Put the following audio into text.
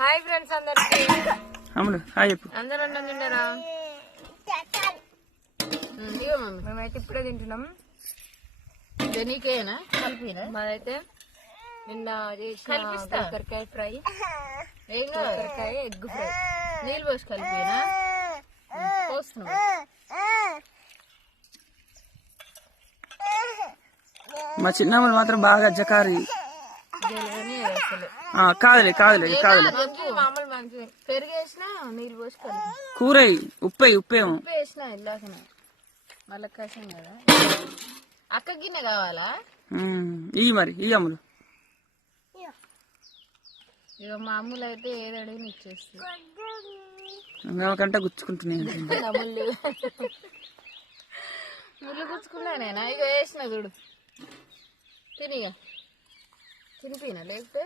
Hi friends అందరికి. అమ్ములు hi చెప్పు. అందరూ అన్నం తిన్నారా? ఇగో మమ్మీ మేమైతే ఇప్పుడే తింటున్నాం. నీకేనా కలిపినా? మాదైతే నిన్న చేసిన కాకరకాయ ఫ్రై, కాకరకాయ ఎగ్ ఫ్రై. నీళ్ళు పోసి కలిపినా? పోస్తున్నా. మా చిన్నమ్మలు మాత్రం బాగా జకారి. అసలు కాదులే కాదులే కాదులే. మామూలు మంచిది. పెరుగు వేసినా నీళ్ళు పోసి కలిపి కూర ఉప్పేమో ఉప్పు వేసిన ఇల్లాకనే మళ్ళీ కషం కదా. అక్క గిన్నె కావాలా? ఇవి మరి ఇవి అమ్ములు. ఇక మా అమ్ములు అయితే ఏది అడిగిన ఇచ్చేస్తుంది. నాకంటే గుచ్చుకుంటున్నాయి. ముళ్ళు గుచ్చుకున్నానేనా? ఇక వేసిన చూడు. తినిగా తినిపినా లేకపోతే